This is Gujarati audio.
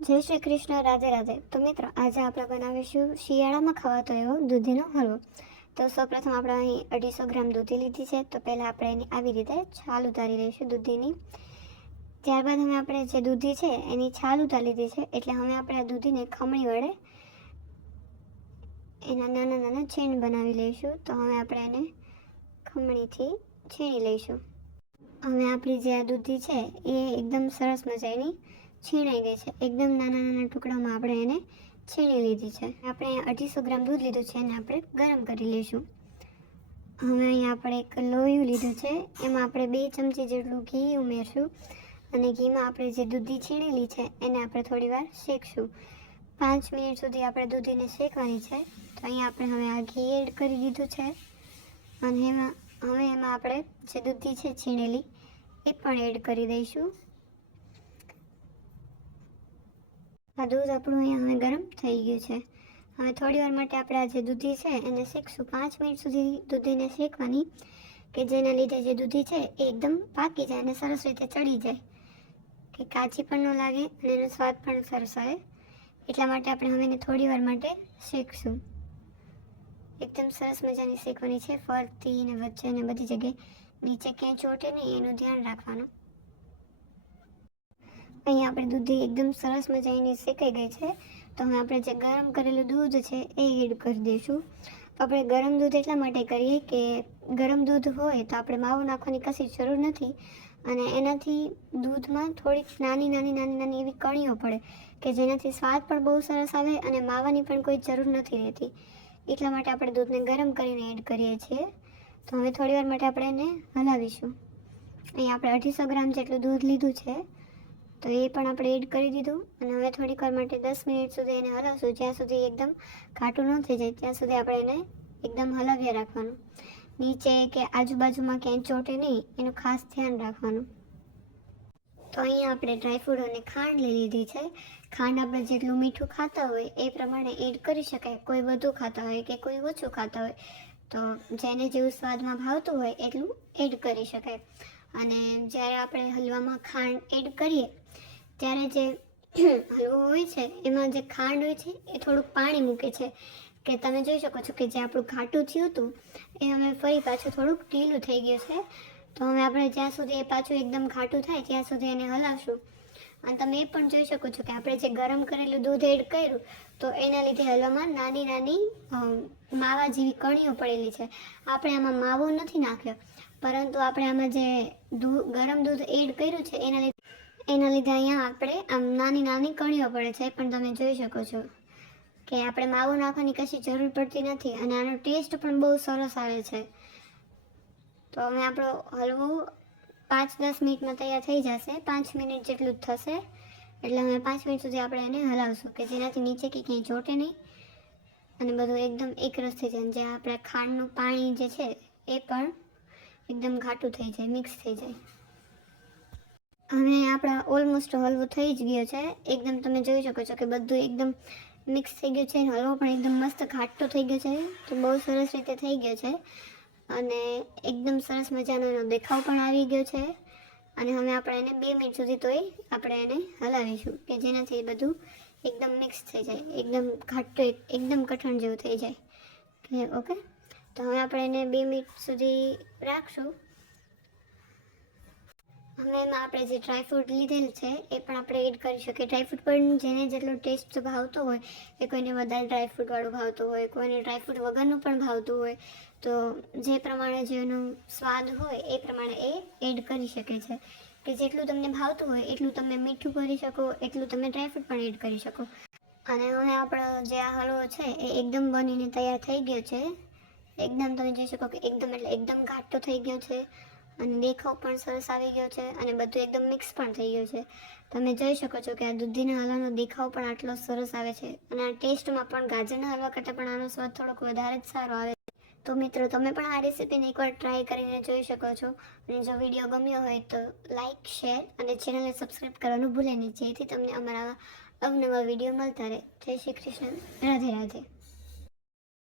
જય શ્રી કૃષ્ણ, રાધે રાધે. તો મિત્રો, આજે આપણે બનાવીશું શિયાળામાં ખવાતો એવો દૂધીનો હલવો. તો સૌપ્રથમ આપણે અહીં 250 ગ્રામ દૂધી લીધી છે. તો પહેલાં આપણે એની આવી રીતે છાલ ઉતારી લઈશું દૂધીની. ત્યારબાદ હવે આપણે જે દૂધી છે એની છાલ ઉતારી લીધી છે, એટલે હવે આપણે આ દૂધીને ખમણી વડે એના નાના નાના છીણ બનાવી લઈશું. તો હવે આપણે એને ખમણીથી છીણી લઈશું. હવે આપણી જે આ દૂધી છે એ એકદમ સરસ મજાની છીણાઈ ગઈ છે. એકદમ નાના નાના ટુકડામાં આપણે એને છીણી લીધી છે. આપણે 250 ગ્રામ દૂધ લીધું છે, એને આપણે ગરમ કરી લઈશું. હવે અહીંયા આપણે એક લોયું લીધું છે, એમાં આપણે 2 ચમચી જેટલું ઘી ઉમેરશું અને ઘીમાં આપણે જે દૂધી છીણેલી છે એને આપણે થોડી વાર શેકશું. 5 મિનિટ સુધી આપણે દૂધીને શેકવાની છે. તો અહીંયા આપણે હવે આ ઘી એડ કરી દીધું છે અને એમાં આપણે જે દૂધી છે છીણેલી એ પણ એડ કરી દઈશું. આ દૂધ આપણું અહીંયા હવે ગરમ થઈ ગયું છે. હવે થોડી વાર માટે આપણે આ જે દૂધી છે એને શેકશું. 5 મિનિટ સુધી દૂધીને શેકવાની, કે જેના લીધે જે દૂધી છે એ એકદમ પાકી જાય અને સરસ રીતે ચડી જાય, કે કાચી પણ ન લાગે અને એનો સ્વાદ પણ સરસ આવે. એટલા માટે આપણે હવે એને થોડી વાર માટે શેકશું. એકદમ સરસ મજાની શેકવાની છે, ફરતી ને વચ્ચે ને બધી જગ્યાએ, નીચે ક્યાંય ચોટે નહીં એનું ધ્યાન રાખવાનું. અહીંયા આપણે દૂધી એકદમ સરસ મજાની શેકાઈ ગઈ છે. તો હવે આપણે જે ગરમ કરેલું દૂધ છે એ એડ કરી દઈશું. આપણે ગરમ દૂધ એટલા માટે કરીએ કે ગરમ દૂધ હોય તો આપણે માવો નાખવાની કશી જરૂર નથી અને એનાથી દૂધમાં થોડીક નાની એવી કણીઓ પડે, કે જેનાથી સ્વાદ પણ બહુ સરસ આવે અને માવાની પણ કોઈ જરૂર નથી રહેતી. એટલા માટે આપણે દૂધને ગરમ કરીને એડ કરીએ છીએ. તો હવે થોડી વાર માટે આપણે એને હલાવીશું. અહીંયા આપણે 250 ગ્રામ જેટલું દૂધ લીધું છે, તો એ પણ આપણે એડ કરી દીધું અને હવે થોડીક વાર માટે 10 મિનિટ સુધી એને હલાવશું. જ્યાં સુધી એકદમ ઘાટું ન થઈ જાય ત્યાં સુધી આપણે એને એકદમ હલાવ્યા રાખવાનું. નીચે કે આજુબાજુમાં ક્યાંય ચોટે નહીં એનું ખાસ ધ્યાન રાખવાનું. તો અહીંયા આપણે ડ્રાયફ્રૂટ અને ખાંડ લઈ લીધી છે. ખાંડ આપણે જેટલું મીઠું ખાતા હોય એ પ્રમાણે એડ કરી શકાય. કોઈ વધુ ખાતા હોય કે કોઈ ઓછું ખાતા હોય, તો જેને જેવું સ્વાદમાં ભાવતું હોય એટલું એડ કરી શકાય. અને જ્યારે આપણે હલવામાં ખાંડ એડ કરીએ ત્યારે જે હલવો હોય છે એમાં જે ખાંડ હોય છે એ થોડુંક પાણી મૂકે છે, કે તમે જોઈ શકો છો કે જે આપણું ઘાટું થયું હતું એ હવે ફરી પાછું થોડુંક ઢીલું થઈ ગયું છે. તો હવે આપણે જ્યાં સુધી એ પાછું એકદમ ઘાટું થાય ત્યાં સુધી એને હલાવશું. અને તમે એ પણ જોઈ શકો છો કે આપણે જે ગરમ કરેલું દૂધ એડ કર્યું તો એના લીધે હલવામાં નાની માવા જેવી કણીઓ પડેલી છે. આપણે આમાં માવો નથી નાખ્યો, પરંતુ આપણે આમાં જે ગરમ દૂધ એડ કર્યું છે એના લીધે અહીંયા આપણે આમ નાની કણીઓ પડે છે. પણ તમે જોઈ શકો છો કે આપણે માવો નાખવાની કશી જરૂર પડતી નથી અને આનો ટેસ્ટ પણ બહુ સરસ આવે છે. તો હવે આપણો હલવો 5-10 મિનિટમાં તૈયાર થઈ જશે. 5 મિનિટ જેટલું જ થશે, એટલે હવે 5 મિનિટ સુધી આપણે એને હલાવશું, કે જેનાથી નીચે કે ક્યાંય ચોટે નહીં અને બધું એકદમ એકરસ થઈ જાય. જે આપણે ખાંડનું પાણી જે છે એ પણ એકદમ ઘાટું થઈ જાય, મિક્સ થઈ જાય. હવે આપણા ઓલમોસ્ટ હલવો થઈ જ ગયો છે. એકદમ તમે જોઈ શકો છો કે બધું એકદમ મિક્સ થઈ ગયું છે. હલવો પણ એકદમ મસ્ત ઘાટો થઈ ગયો છે. તો બહુ સરસ રીતે થઈ ગયો છે અને એકદમ સરસ મજાનો એનો દેખાવ પણ આવી ગયો છે. અને હવે આપણે એને 2 મિનિટ સુધી તોય આપણે એને હલાવીશું, કે જેનાથી બધું એકદમ મિક્સ થઈ જાય, એકદમ ઘાટું, એકદમ કઠણ જેવું થઈ જાય. ઓકે, તો હવે આપણે એને 2 મિનિટ સુધી રાખશું. હવે એમાં આપણે જે ડ્રાયફ્રૂટ લીધેલ છે એ પણ આપણે એડ કરી શકીએ. ડ્રાયફ્રૂટ પણ જેને જેટલો ટેસ્ટ ભાવતો હોય, એ કોઈને વધારે ડ્રાયફ્રૂટવાળું ભાવતું હોય, કોઈને ડ્રાયફ્રૂટ વગરનું પણ ભાવતું હોય, તો જે પ્રમાણે જેનો સ્વાદ હોય એ પ્રમાણે એ એડ કરી શકે છે. કે જેટલું તમને ભાવતું હોય એટલું તમે મીઠું કરી શકો, એટલું તમે ડ્રાયફ્રૂટ પણ એડ કરી શકો. અને હવે આપણો જે આ હલવો છે એ એકદમ બનીને તૈયાર થઈ ગયો છે. એકદમ તમે જોઈ શકો કે એકદમ ઘાટો થઈ ગયો છે અને દેખાવ પણ સરસ આવી ગયો છે અને બધું એકદમ મિક્સ પણ થઈ ગયું છે. તમે જોઈ શકો છો કે આ દૂધીના હલવાનો દેખાવ પણ આટલો સરસ આવે છે અને આ ટેસ્ટમાં પણ ગાજરના હલવા કરતાં પણ આનો સ્વાદ થોડોક વધારે જ સારો આવે. તો મિત્રો, તમે પણ આ રેસીપીને એકવાર ટ્રાય કરીને જોઈ શકો છો. અને જો વિડીયો ગમ્યો હોય તો લાઇક, શેર અને ચેનલને સબસ્ક્રાઈબ કરવાનું ભૂલે નહીં, જેથી તમને અમારા અવનવા વિડીયો મળતા રહે. જય શ્રી કૃષ્ણ, રાધે રાધે.